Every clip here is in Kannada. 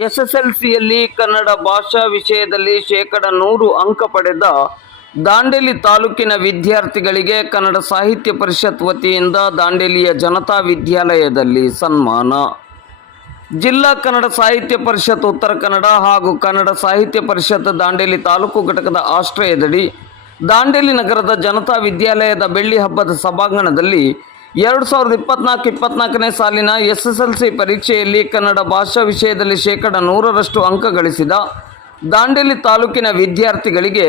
ಎಸ್ಎಸ್ಎಲ್ಸಿಯಲ್ಲಿ ಕನ್ನಡ ಭಾಷಾ ವಿಷಯದಲ್ಲಿ ಶೇಕಡ ನೂರು ಅಂಕ ಪಡೆದ ದಾಂಡೇಲಿ ತಾಲೂಕಿನ ವಿದ್ಯಾರ್ಥಿಗಳಿಗೆ ಕನ್ನಡ ಸಾಹಿತ್ಯ ಪರಿಷತ್ ವತಿಯಿಂದ ದಾಂಡೇಲಿಯ ಜನತಾ ವಿದ್ಯಾಲಯದಲ್ಲಿ ಸನ್ಮಾನ. ಜಿಲ್ಲಾ ಕನ್ನಡ ಸಾಹಿತ್ಯ ಪರಿಷತ್, ಉತ್ತರ ಕನ್ನಡ ಹಾಗೂ ಕನ್ನಡ ಸಾಹಿತ್ಯ ಪರಿಷತ್ ದಾಂಡೇಲಿ ತಾಲೂಕು ಘಟಕದ ಆಶ್ರಯದಡಿ ದಾಂಡೇಲಿ ನಗರದ ಜನತಾ ವಿದ್ಯಾಲಯದ ಬೆಳ್ಳಿ ಹಬ್ಬದ ಸಭಾಂಗಣದಲ್ಲಿ ಎರಡು ಸಾವಿರದ ಇಪ್ಪತ್ನಾಲ್ಕು ಇಪ್ಪತ್ನಾಲ್ಕನೇ ಸಾಲಿನ ಎಸ್ ಎಸ್ ಎಲ್ ಸಿ ಪರೀಕ್ಷೆಯಲ್ಲಿ ಕನ್ನಡ ಭಾಷಾ ವಿಷಯದಲ್ಲಿ ಶೇಕಡ ನೂರರಷ್ಟು ಅಂಕ ಗಳಿಸಿದ ದಾಂಡೇಲಿ ತಾಲೂಕಿನ ವಿದ್ಯಾರ್ಥಿಗಳಿಗೆ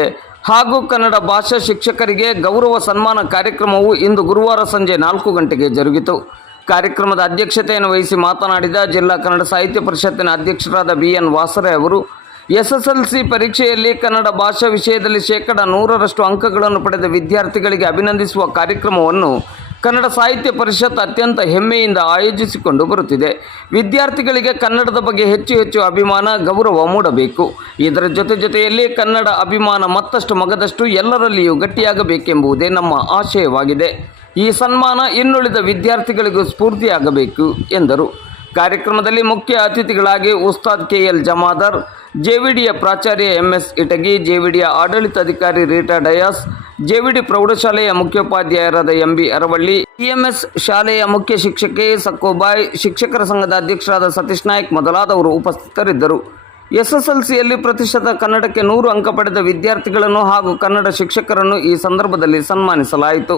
ಹಾಗೂ ಕನ್ನಡ ಭಾಷಾ ಶಿಕ್ಷಕರಿಗೆ ಗೌರವ ಸನ್ಮಾನ ಕಾರ್ಯಕ್ರಮವು ಇಂದು ಗುರುವಾರ ಸಂಜೆ ನಾಲ್ಕು ಗಂಟೆಗೆ ಜರುಗಿತು. ಕಾರ್ಯಕ್ರಮದ ಅಧ್ಯಕ್ಷತೆಯನ್ನು ವಹಿಸಿ ಮಾತನಾಡಿದ ಜಿಲ್ಲಾ ಕನ್ನಡ ಸಾಹಿತ್ಯ ಪರಿಷತ್ತಿನ ಅಧ್ಯಕ್ಷರಾದ ಬಿ ಎನ್ ವಾಸರೆ ಅವರು ಎಸ್ ಎಸ್ ಎಲ್ ಸಿ ಪರೀಕ್ಷೆಯಲ್ಲಿ ಕನ್ನಡ ಭಾಷಾ ವಿಷಯದಲ್ಲಿ ಶೇಕಡ ನೂರರಷ್ಟು ಅಂಕಗಳನ್ನು ಪಡೆದ ವಿದ್ಯಾರ್ಥಿಗಳಿಗೆ ಅಭಿನಂದಿಸುವ ಕಾರ್ಯಕ್ರಮವನ್ನು ಕನ್ನಡ ಸಾಹಿತ್ಯ ಪರಿಷತ್ ಅತ್ಯಂತ ಹೆಮ್ಮೆಯಿಂದ ಆಯೋಜಿಸಿಕೊಂಡು ಬರುತ್ತಿದೆ. ವಿದ್ಯಾರ್ಥಿಗಳಿಗೆ ಕನ್ನಡದ ಬಗ್ಗೆ ಹೆಚ್ಚು ಹೆಚ್ಚು ಅಭಿಮಾನ, ಗೌರವ ಮೂಡಬೇಕು. ಇದರ ಜೊತೆ ಜೊತೆಯಲ್ಲಿ ಕನ್ನಡ ಅಭಿಮಾನ ಮತ್ತಷ್ಟು ಮಗದಷ್ಟು ಎಲ್ಲರಲ್ಲಿಯೂ ಗಟ್ಟಿಯಾಗಬೇಕೆಂಬುದೇ ನಮ್ಮ ಆಶಯವಾಗಿದೆ. ಈ ಸನ್ಮಾನ ಇನ್ನುಳಿದ ವಿದ್ಯಾರ್ಥಿಗಳಿಗೂ ಸ್ಫೂರ್ತಿಯಾಗಬೇಕು, ಎಂದರು. ಕಾರ್ಯಕ್ರಮದಲ್ಲಿ ಮುಖ್ಯ ಅತಿಥಿಗಳಾಗಿ ಉಸ್ತಾದ್ ಕೆ ಎಲ್ ಜಮಾದಾರ್, ಜೆವಿಡಿಯ ಪ್ರಾಚಾರ್ಯ ಎಂಎಸ್ ಇಟಗಿ, ಜೆವಿಡಿಯ ಆಡಳಿತಾಧಿಕಾರಿ ರೀಟಾ ಡಯಾಸ್ ಜೆವಿಡಿ ಪ್ರೌಢಶಾಲೆಯ ಮುಖ್ಯೋಪಾಧ್ಯಾಯರಾದ ಎಂ ಬಿ ಅರವಳ್ಳಿ ಇಎಂಎಸ್ ಶಾಲೆಯ ಮುಖ್ಯ ಶಿಕ್ಷಕಿ ಸಕ್ಕೋಬಾಯ್ ಶಿಕ್ಷಕರ ಸಂಘದ ಅಧ್ಯಕ್ಷರಾದ ಸತೀಶ್ ನಾಯ್ಕ್ ಮೊದಲಾದವರು ಉಪಸ್ಥಿತರಿದ್ದರು. ಎಸ್ಎಸ್ಎಲ್ಸಿಯಲ್ಲಿ ಪ್ರತಿಶತ ಕನ್ನಡಕ್ಕೆ ನೂರು ಅಂಕ ಪಡೆದ ವಿದ್ಯಾರ್ಥಿಗಳನ್ನು ಹಾಗೂ ಕನ್ನಡ ಶಿಕ್ಷಕರನ್ನು ಈ ಸಂದರ್ಭದಲ್ಲಿ ಸನ್ಮಾನಿಸಲಾಯಿತು.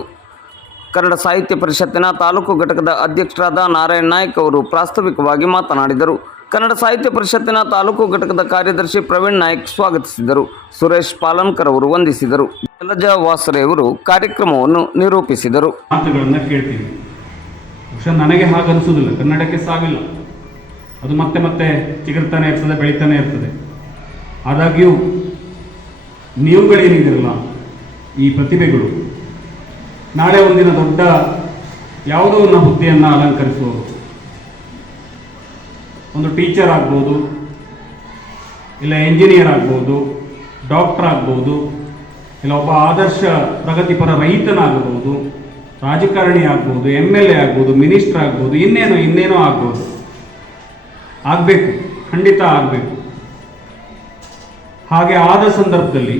ಕನ್ನಡ ಸಾಹಿತ್ಯ ಪರಿಷತ್ತಿನ ತಾಲೂಕು ಘಟಕದ ಅಧ್ಯಕ್ಷರಾದ ನಾರಾಯಣ್ ನಾಯ್ಕ್ ಅವರು ಪ್ರಾಸ್ತಾವಿಕವಾಗಿ ಮಾತನಾಡಿದರು. ಕನ್ನಡ ಸಾಹಿತ್ಯ ಪರಿಷತ್ತಿನ ತಾಲೂಕು ಘಟಕದ ಕಾರ್ಯದರ್ಶಿ ಪ್ರವೀಣ್ ನಾಯ್ಕ್ ಸ್ವಾಗತಿಸಿದರು. ಸುರೇಶ್ ಪಾಲನ್ಕರ್ ಅವರು ವಂದಿಸಿದರು. ಜಲಜ ವಾಸರೆ ಅವರು ಕಾರ್ಯಕ್ರಮವನ್ನು ನಿರೂಪಿಸಿದರು. ಮಾತುಗಳನ್ನು ಕೇಳ್ತೀವಿ. ನನಗೆ ಹಾಗನ್ಸೋದಿಲ್ಲ ಕನ್ನಡಕ್ಕೆ ಸಾವಿಲ್ಲ. ಅದು ಮತ್ತೆ ಮತ್ತೆ ಚಿಗುರ್ತಾನೆ ಇರ್ತದೆ, ಬೆಳೀತಾನೆ ಇರ್ತದೆ. ಆದಾಗ್ಯೂ, ನೀವುಗಳೇನಿದ್ದಿರಲ್ಲ, ಈ ಪ್ರತಿಭೆಗಳು, ನಾಳೆ ಒಂದಿನ ದೊಡ್ಡ ಯಾವುದೋ ಒಂದು ಹುದ್ದೆಯನ್ನು ಅಲಂಕರಿಸುವವರು ಒಂದು ಟೀಚರ್ ಆಗ್ಬೋದು, ಇಲ್ಲ ಎಂಜಿನಿಯರ್ ಆಗ್ಬೋದು ಡಾಕ್ಟರ್ ಆಗ್ಬೋದು, ಇಲ್ಲ ಒಬ್ಬ ಆದರ್ಶ ಪ್ರಗತಿಪರ ರೈತನಾಗಬಹುದು, ರಾಜಕಾರಣಿ ಆಗ್ಬೋದು ಎಂ ಎಲ್ ಎ ಆಗ್ಬೋದು ಮಿನಿಸ್ಟರ್ ಆಗ್ಬೋದು, ಇನ್ನೇನು, ಇನ್ನೇನೋ ಆಗ್ಬೋದು. ಆಗಬೇಕು, ಖಂಡಿತ ಆಗಬೇಕು. ಹಾಗೆ ಆದ ಸಂದರ್ಭದಲ್ಲಿ